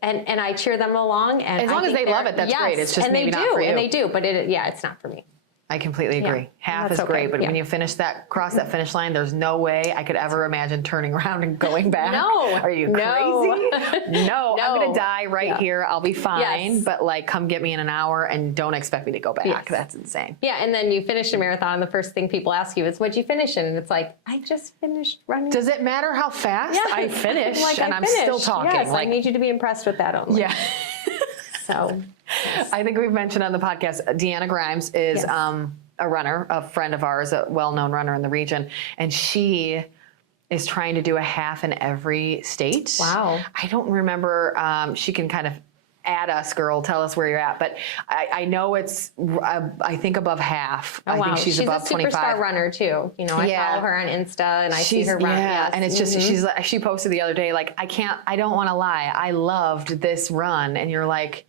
and I cheer them along. And As long as they love it, that's great. It's just maybe not for you. And they do, but it's not for me. I completely agree. Yeah. Half That's is great, okay. but Yeah. when you cross that finish line, there's no way I could ever imagine turning around and going back. No. Are you No. crazy? No, I'm going to die right here. I'll be fine. Yes. But like, come get me in an hour and don't expect me to go back. Yes. That's insane. Yeah, and then you finish a marathon, and the first thing people ask you is, what'd you finish in? And it's like, I just finished running. Does it matter how fast I finish? Like, and I I'm finished. still talking. Yes, like, I need you to be impressed with that only. yeah. So, I think we've mentioned on the podcast, Deanna Grimes is Yes. A runner, a friend of ours, a well-known runner in the region, and she is trying to do a half in every state. Wow. I don't remember. She can kind of add us, girl. Tell us where you're at. But I know it's, I think above half. oh, I wow. think she's above a superstar 25. runner too. You know, I Yeah. follow her on Insta and I see her run. Yeah, Yes. and it's just she posted the other day like I don't want to lie, I loved this run, and you're like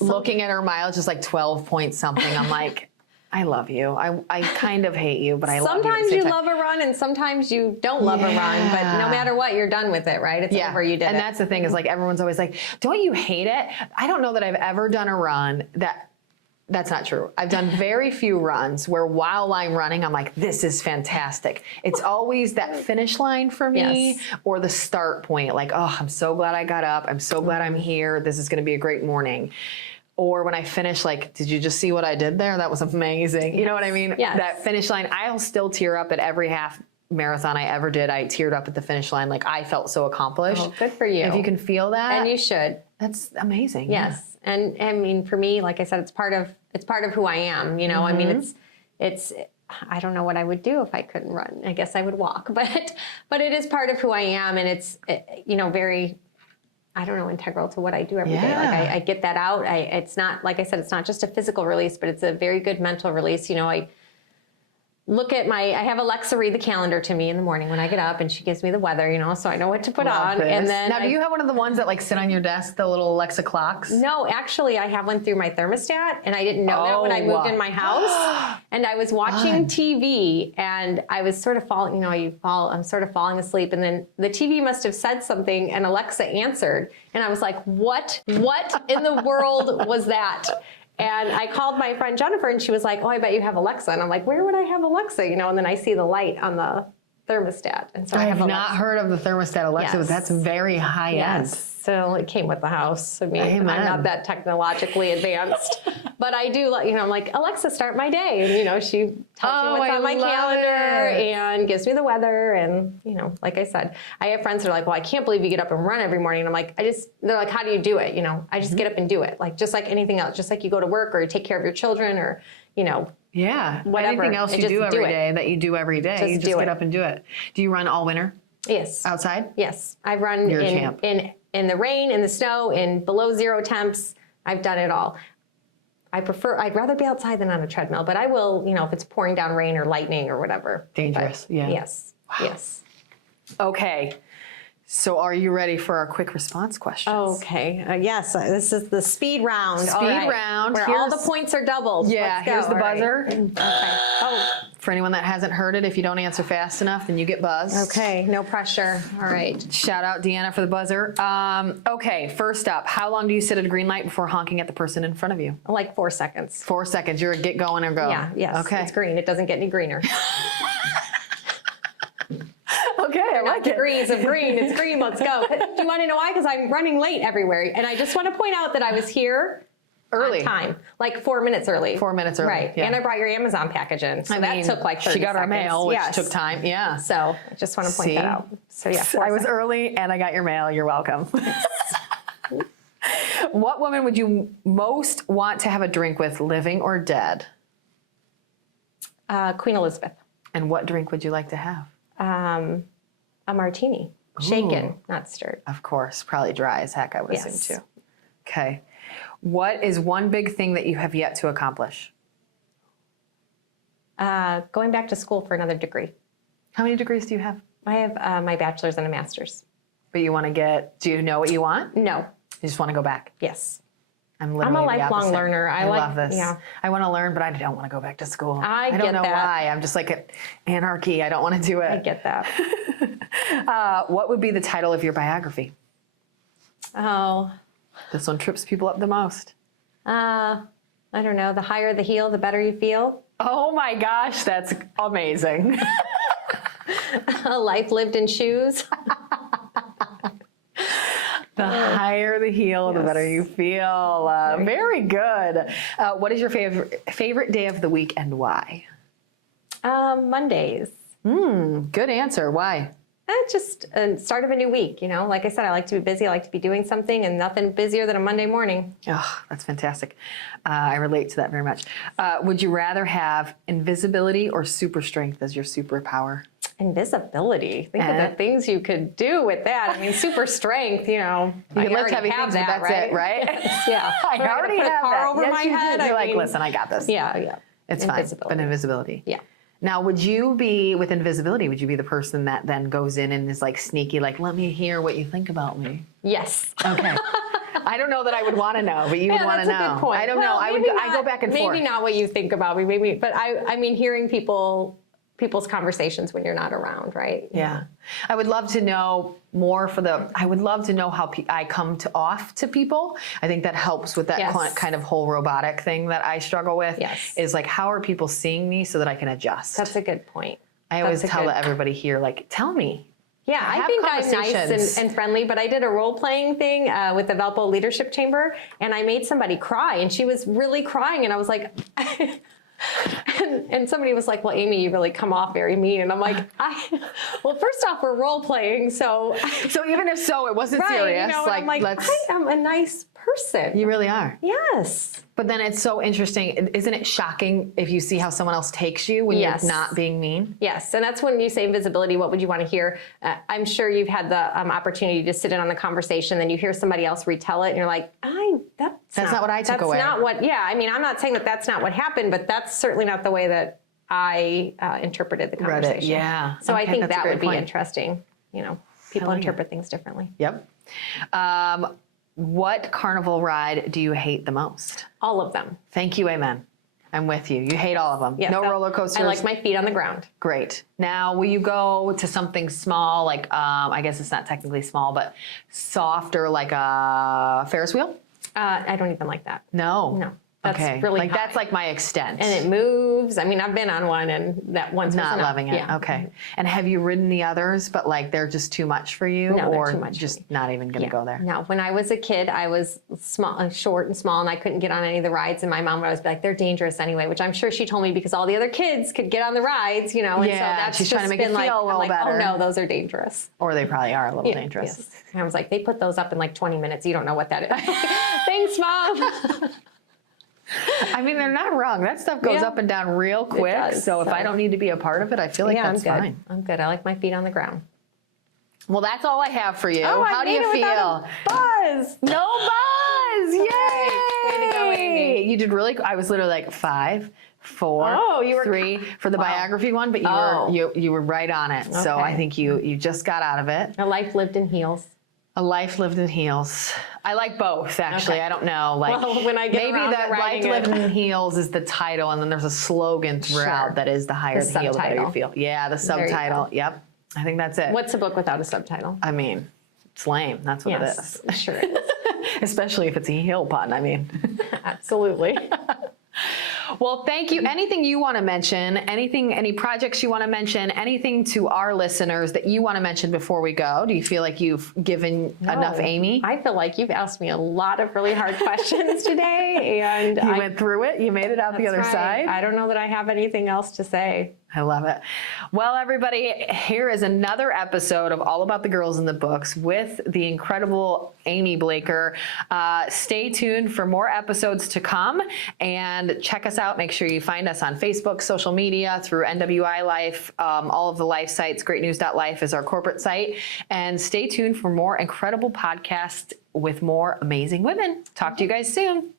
looking at her mileage just like 12 point something. I'm like, I love you. I kind of hate you, but I love you. Sometimes you love a run and sometimes you don't love a run, but no matter what, you're done with it, right? It's over, you did and it. that's the thing is like everyone's always like, don't you hate it? I don't know that I've ever done a run that's not true. I've done very few runs where while I'm running, I'm like, this is fantastic. It's always that finish line for me Yes. or the start point. Like, oh, I'm so glad I got up. I'm so glad I'm here. This is going to be a great morning. Or when I finish, like, did you just see what I did there? That was amazing. You know what I mean? Yes. That finish line, I'll still tear up at every half marathon I ever did. I teared up at the finish line. Like, I felt so accomplished. Oh, good for you. If you can feel that, And you should. that's amazing. Yes. And I mean, for me, like I said, it's part of who I am, you know, I mean, it's, I don't know what I would do if I couldn't run. I guess I would walk, but it is part of who I am. And it's, you know, very, I don't know, integral to what I do every day. Like I get that out. It's not, like I said, it's not just a physical release, but it's a very good mental release. You know, I look at I have Alexa read the calendar to me in the morning when I get up and she gives me the weather, you know, so I know what to put on. This. And then now, do you have one of the ones that like sit on your desk, the little Alexa clocks? No, actually, I have one through my thermostat, and I didn't know that when I moved in my house. And I was watching TV, and I was sort of falling. You know, I'm sort of falling asleep, and then the TV must have said something, and Alexa answered, and I was like, "What? What in the world was that?" And I called my friend Jennifer, and she was like, "Oh, I bet you have Alexa." And I'm like, "Where would I have Alexa?" You know, and then I see the light on the thermostat, and so I have not Alexa. heard of the thermostat Alexa, but that's very high end. So it came with the house. I mean, Amen. I'm not that technologically advanced, but I do, you know, I'm like, Alexa, start my day. And, you know, she tells me what's on my calendar and gives me the weather. And, you know, like I said, I have friends that are like, well, I can't believe you get up and run every morning. And I'm like, they're like, how do you do it? You know, I just get up and do it. Like, just like anything else, just like you go to work or you take care of your children or, you know, Yeah. whatever. Anything else And you just do every do it. day that you do every day, you just do get it. up and do it. Do you run all winter yes. outside? Yes. I've run You're a champ. in the rain, in the snow, in below zero temps. I've done it all. I'd rather be outside than on a treadmill, but I will, you know, if it's pouring down rain or lightning or whatever. Dangerous, But yeah. Yes, yes. Okay. So are you ready for our quick response questions? Okay, yes, this is the speed round. Speed round. Where all Here's- the points are doubled. Yeah, Let's go. here's the All right. buzzer. Okay. Oh, For anyone that hasn't heard it, if you don't answer fast enough, then you get buzzed. Okay, no pressure. All right. Shout out Deanna for the buzzer. Okay, first up, how long do you sit at a green light before honking at the person in front of you? Like 4 seconds. 4 seconds. You're a get going or go. Yeah, yes. Okay. It's green. It doesn't get any greener. Okay, I like it. Degrees of green. It's green. Let's go. Do you want to know why? Because I'm running late everywhere. And I just want to point out that I was here Early. on time, like 4 minutes early. 4 minutes early. Right. Yeah. And I brought your Amazon package in. So that took like 30 She got our seconds. mail, which Yes. took time. Yeah. So I just want to point that out. So yeah. I was early and I got your mail. You're welcome. What woman would you most want to have a drink with, living or dead? Queen Elizabeth. And what drink would you like to have? A martini. Shaken, not stirred. Of course, probably dry as heck, I would Yes. assume too. Okay. What is one big thing that you have yet to accomplish? Going back to school for another degree. How many degrees do you have? I have my bachelor's and a master's. But you want to get, do you know what you want? No. You just want to go back? Yes. I'm literally a the lifelong opposite. learner. I love like- this. yeah. I want to learn, but I don't want to go back to school. I don't get know that. why. I'm just like anarchy. I don't want to do it. I get that. What would be the title of your biography? Oh, This one trips people up the most. I don't know. The higher the heel, the better you feel. Oh my gosh, that's amazing. A life lived in shoes. The higher the heel, the better you feel. Very good. What is your favorite day of the week and why? Mondays. Good answer. Why? Just a start of a new week, you know? Like I said, I like to be busy. I like to be doing something, and nothing busier than a Monday morning. Oh, that's fantastic. I relate to that very much. Would you rather have invisibility or super strength as your superpower? Invisibility. Think of the things you could do with that. I mean, super strength, you know. You I can lift already heavy have things, but that's it, right? Yeah. I already put a have car that. over Yes, my you do. head. You're I like, mean, listen, I got this. Yeah. It's fine. But invisibility. Yeah. Now, would you be, with invisibility, would you be the person that then goes in and is like sneaky, like, let me hear what you think about me? Yes. Okay. I don't know that I would want to know, but you would want to know. That's a good point. I don't know. I go back and forth. Maybe not what you think about me, maybe, but I mean, hearing people's conversations when you're not around, right? Yeah. I would love to know more I would love to know how I come off to people. I think that helps with that Yes. kind of whole robotic thing that I struggle with. Yes. Is like, how are people seeing me so that I can adjust? That's a good point. I always tell everybody here, like, tell me. Yeah, I think I'm nice and friendly, but I did a role-playing thing with the Valpo Leadership Chamber, and I made somebody cry, and she was really crying, and I was like... And somebody was like, well, Amy, you really come off very mean. And I'm like, well, first off, we're role playing. So even if it wasn't right, serious. You know, like, I'm like, I am a nice person. You really are. Yes. But then it's so interesting. Isn't it shocking if you see how someone else takes you when Yes. you're not being mean? Yes. And that's when you say invisibility, what would you want to hear? I'm sure you've had the opportunity to sit in on the conversation, then you hear somebody else retell it, and you're like, that's not what I took away. That's not what, yeah. I mean, I'm not saying that that's not what happened, but that's certainly not the way that I interpreted the conversation. Read it, yeah. So I Okay, think that's a that great would be point. interesting. You know, people interpret things differently. Yep. What carnival ride do you hate the most? All of them. Thank you, amen. I'm with you. You hate all of them. Yes, No roller coasters. I like my feet on the ground. Great. Now, will you go to something small, like, I guess it's not technically small, but softer, like a Ferris wheel? I don't even like that. No. No. That's okay. really like high. that's like my extent. And it moves. I mean, I've been on one, and that once was not enough. loving it. Yeah. Okay. And have you ridden the others, but like they're just too much for you, No, they're or too much for just me. not even going to go there? No, when I was a kid, I was small, short and small, and I couldn't get on any of the rides. And my mom would always be like, "They're dangerous anyway," which I'm sure she told me because all the other kids could get on the rides, you know. And Yeah, so that's she's just trying to make it been like, feel a little I'm like, better. oh no, those are dangerous. Or they probably are a little Yeah, dangerous. yes. And I was like, they put those up in like 20 minutes. You don't know what that is. Thanks, Mom. I mean, they're not wrong. That stuff goes Yeah. up and down real quick. does, So if I don't need to be a part of it, I feel like Yeah, that's I'm good. fine. I'm good. I like my feet on the ground. Well, that's all I have for you. Oh, I How do made you it without feel? a buzz. No buzz! Yay! Way to go, Amy. You did really. I was literally like 5, 4, Oh, you were 3 for the biography one, but you were you were right on it. So Okay. I think you just got out of it. A life lived in heels. A life lived in heels. I like both, actually. Okay. I don't know. Like, Well, when I get maybe around to that life writing lived it. in heels is the title, and then there's a slogan throughout Sure. that is the higher The the heel, the better you subtitle. feel. Yeah, the There you subtitle. go. Yep. I think that's it. What's a book without a subtitle? I mean, it's lame. That's what it is. Yes, sure is. Especially if it's a heel pun. I mean. Absolutely. Well, thank you. Anything you want to mention, any projects you want to mention, anything to our listeners that you want to mention before we go? Do you feel like you've given enough, Amy? I feel like you've asked me a lot of really hard questions today, and You went through it. You made it out the other side. I don't know that I have anything else to say. I love it. Well, everybody, here is another episode of All About the Girls in the Books with the incredible Amy Blaker. Stay tuned for more episodes to come and check us out. Make sure you find us on Facebook, social media, through NWI Life, all of the life sites. GreatNews.life is our corporate site. And stay tuned for more incredible podcasts with more amazing women. Talk to you guys soon.